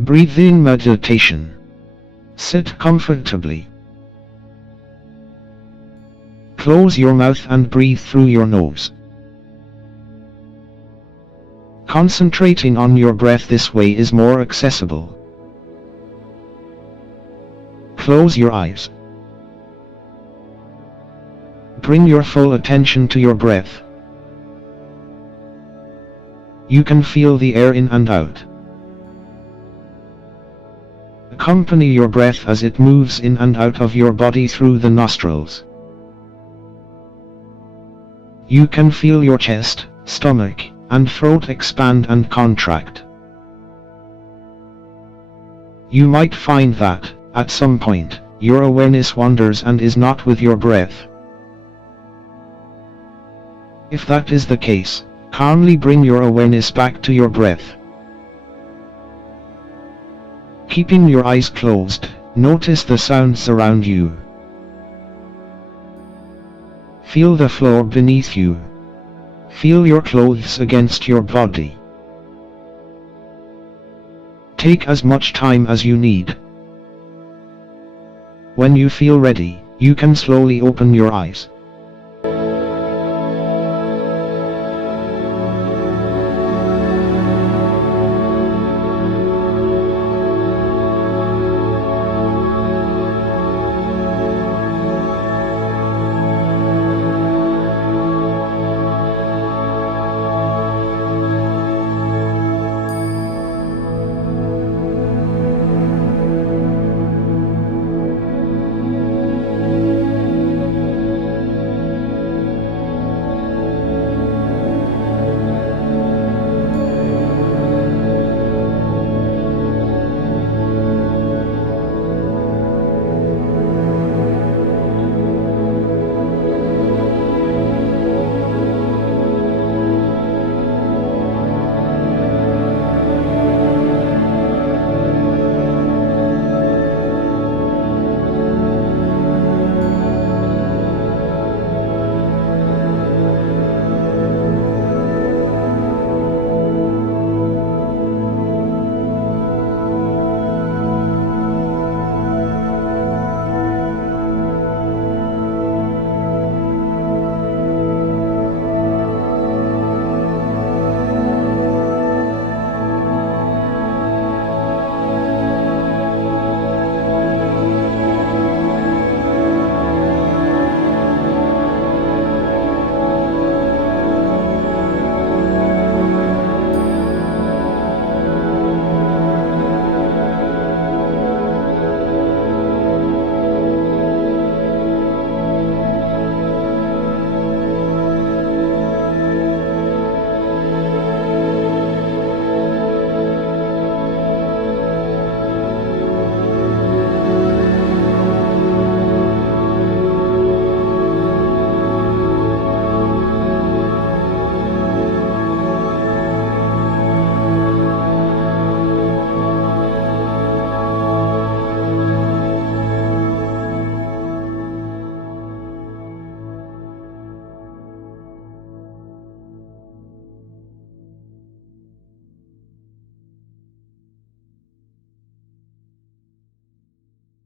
Breathing meditation. Sit comfortably. Close your mouth and breathe through your nose. Concentrating on your breath this way is more accessible. Close your eyes. Bring your full attention to your breath. You can feel the air in and out. Accompany your breath as it moves in and out of your body through the nostrils. You can feel your chest, stomach, and throat expand and contract. You might find that, at some point, your awareness wanders and is not with your breath. If that is the case, calmly bring your awareness back to your breath. Keeping your eyes closed, notice the sounds around you. Feel the floor beneath you. Feel your clothes against your body. Take as much time as you need. When you feel ready, you can slowly open your eyes.